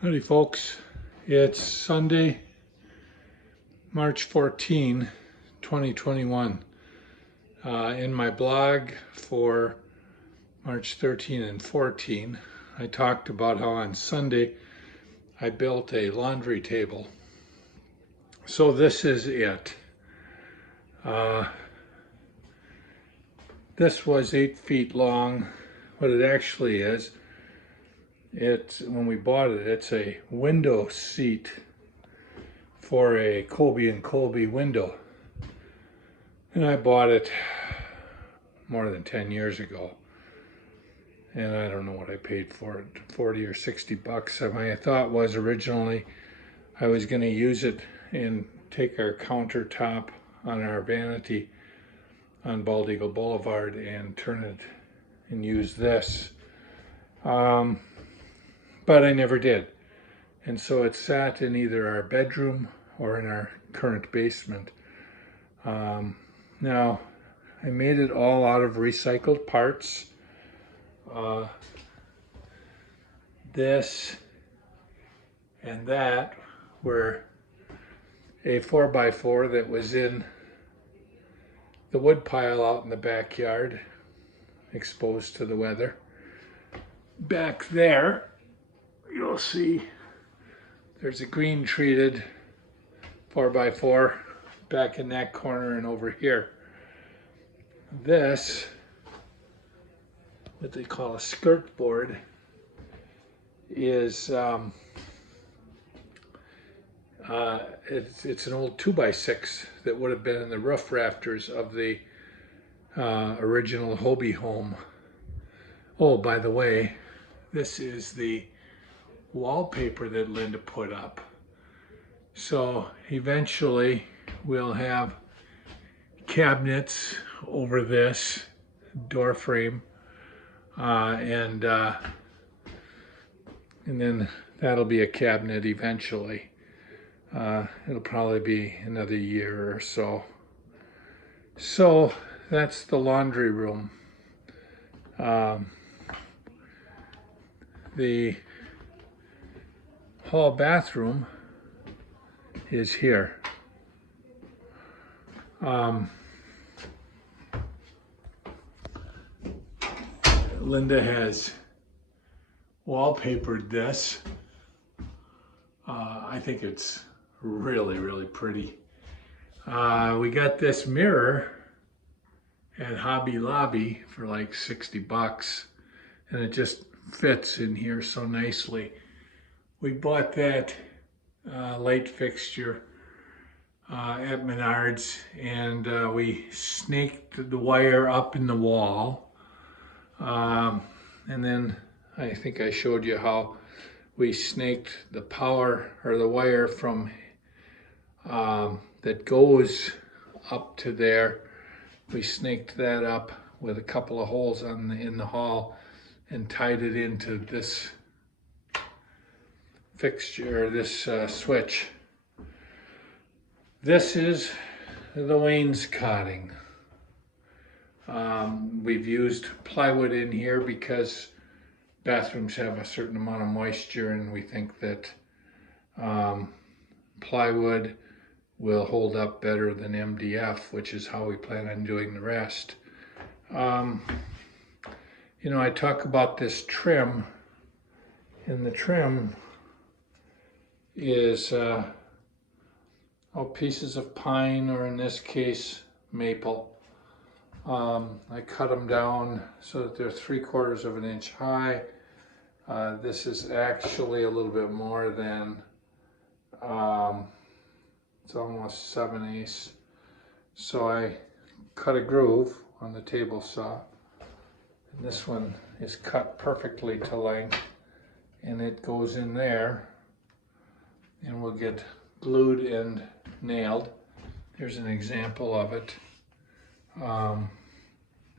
Howdy folks, it's Sunday, March 14, 2021. In my blog for March 13 and 14, I talked about how on Sunday I built a laundry table. So this is it. This was 8 feet long. What it actually is, when we bought it, it's a window seat for a Hobe and Colby window. And I bought it more than 10 years ago. And I don't know what I paid for it, 40 or 60 bucks. My thought was originally I was going to use it and take our countertop on our vanity on Bald Eagle Boulevard and turn it and use this. But I never did. And so it sat in either our bedroom or in our current basement. Now, I made it all out of recycled parts. This and that were a 4x4 that was in the wood pile out in the backyard, exposed to the weather. Back there, you'll see there's a green treated 4x4 back in that corner and over here. This, what they call a skirt board, is it's an old 2x6 that would have been in the roof rafters of the original Hobe home. Oh, by the way, this is the wallpaper that Linda put up. So eventually we'll have cabinets over this door frame, and then that'll be a cabinet eventually. It'll probably be another year or so. So that's the laundry room. The hall bathroom is here. Linda has wallpapered this. I think it's really, really pretty. We got this mirror at Hobby Lobby for like 60 bucks, and it just fits in here so nicely. We bought that light fixture at Menards, and we snaked the wire up in the wall, and then I think I showed you how we snaked the power or the wire from that goes up to there. We snaked that up with a couple of holes in the hall and tied it into this fixture, this switch. This is the wainscoting. We've used plywood in here because bathrooms have a certain amount of moisture, and we think that plywood will hold up better than MDF, which is how we plan on doing the rest. You know, I talk about this trim, and the trim is pieces of pine, or in this case, maple. I cut them down so that they're 3/4 of an inch high. This is actually a little bit more than, it's almost 7/8. So I cut a groove on the table saw. And this one is cut perfectly to length, and it goes in there and will get glued and nailed. Here's an example of it.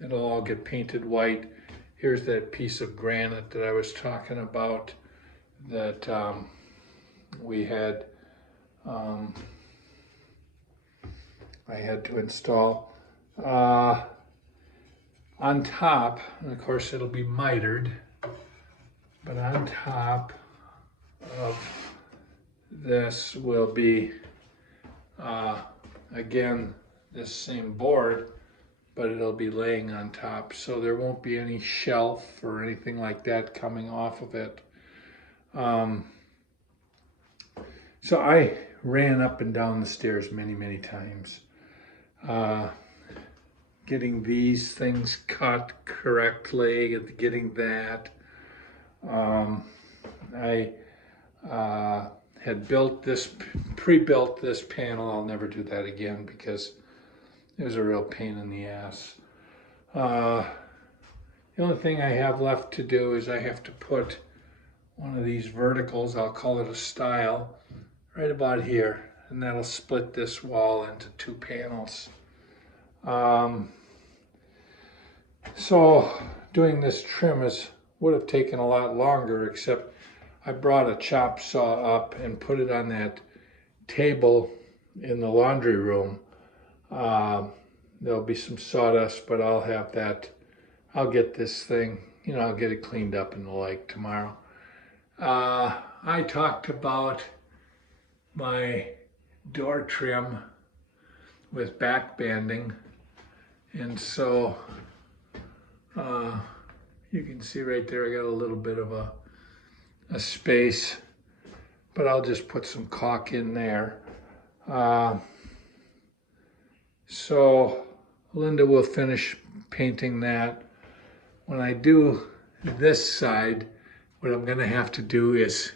It'll all get painted white. Here's that piece of granite that I was talking about that we had, I had to install. On top, and of course it'll be mitered, but on top of this will be, again, this same board, but it'll be laying on top, so there won't be any shelf or anything like that coming off of it. So I ran up and down the stairs many times, getting these things cut correctly, getting that. I had built this, pre-built this panel. I'll never do that again because it was a real pain in the ass. The only thing I have left to do is I have to put one of these verticals, I'll call it a stile, right about here, and that'll split this wall into 2 panels. So doing this trim would have taken a lot longer, except I brought a chop saw up and put it on that table in the laundry room. There'll be some sawdust, but I'll have that. I'll get this thing, you know, I'll get it cleaned up and the like tomorrow. I talked about my door trim with back banding, and so you can see right there I got a little bit of a space, but I'll just put some caulk in there. So Linda will finish painting that. When I do this side, what I'm gonna have to do is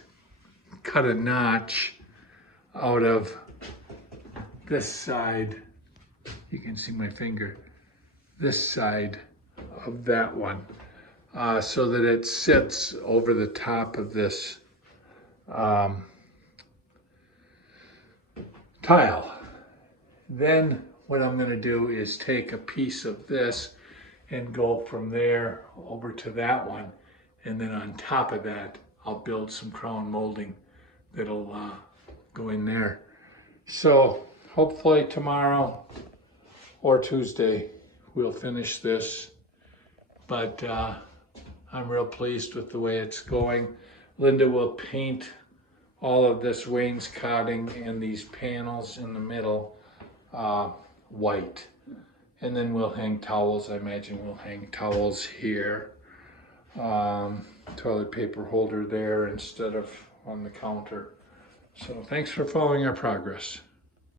cut a notch out of this side. You can see my finger. This side of that one, so that it sits over the top of this tile. Then what I'm going to do is take a piece of this and go from there over to that one, and then on top of that I'll build some crown molding that'll go in there. So hopefully tomorrow or Tuesday we'll finish this, but I'm real pleased with the way it's going. Linda will paint all of this wainscoting and these panels in the middle white, and then we'll hang towels. I imagine we'll hang towels here, toilet paper holder there instead of on the counter. So thanks for following our progress.